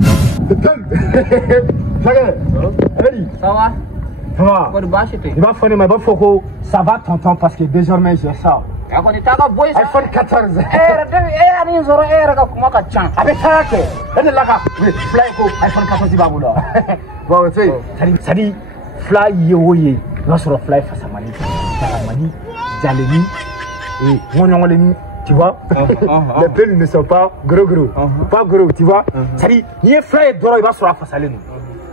Ça va? Ça va? Il va faire ma bonne ça va tonton parce que désormais j'ai ça. iPhone 14. Avec ça, iPhone 14 il va vouloir. Bon, tu sais, ça dit fly yoye. Non, sur le fly face à Mali. Mali, Jalemi et mon tu vois? Les pelles ne sont pas gros. Pas gros, tu vois? Ça dit, ni fly d'or il va sur la face à nous.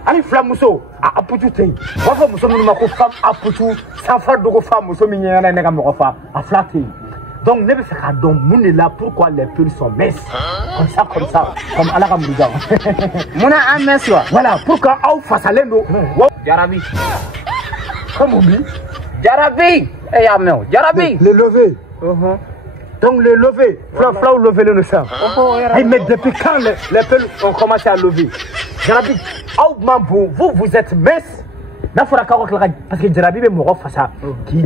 Ali flamuso a putu tay wafa muso min ma ko fam a putu sa far dogo fam muso min yana ne ga mo fa a flatter donc ne be faire donc mun est là pourquoi les pulls sont minces comme ça comme ala ka muriga mona un mince voilà pourquoi au face à l'endo jarabi comme on dit jarabi et ya meo jarabi le lever donc le lever, flau lever le sang. Mais depuis quand les pelles ont commencé à lever? Jarabi, vous êtes mince. Parce que Jarabi est mort face à qui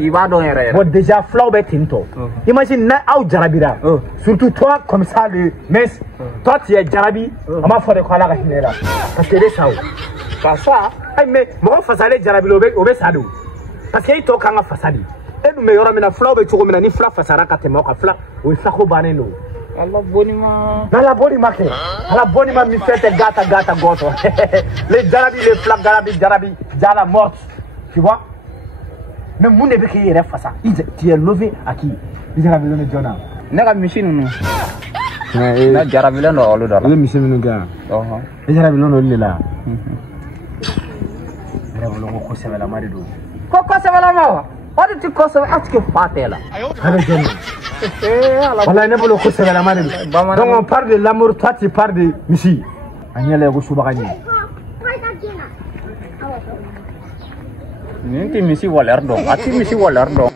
il va donner. Déjà flau est tinto. Imagine Jarabi là. Surtout toi comme ça le mince. Toi tu es Jarabi. On m'a fait quoi là parce que c'est ça. Pas ça. Mais moi face à les Jarabi au Besado. Parce qu'il toque en face à lui. Et nous meilleur amena flau be choko mena ni fla fasara katema ka fla o fla ko baneno Allah bonima na la bonima ke ala bonima mi fete gata goto les jarabi les fla jarabi jala morte tu vois mais mon ne be ke yere fasa tu es levé à qui jarabi le jona naga machine non na jarabi le no lo dara le machine no ga jarabi lo no le la jarabi lo ko se la mari do ko se la ma what did you call so ask Fatela? Voilà, ne peut pas la main. Donc on parle de l'amour, toi tu parles de Missi. Agnelle go subagani. Ninti Missi walerdo, ati Missi walerdo.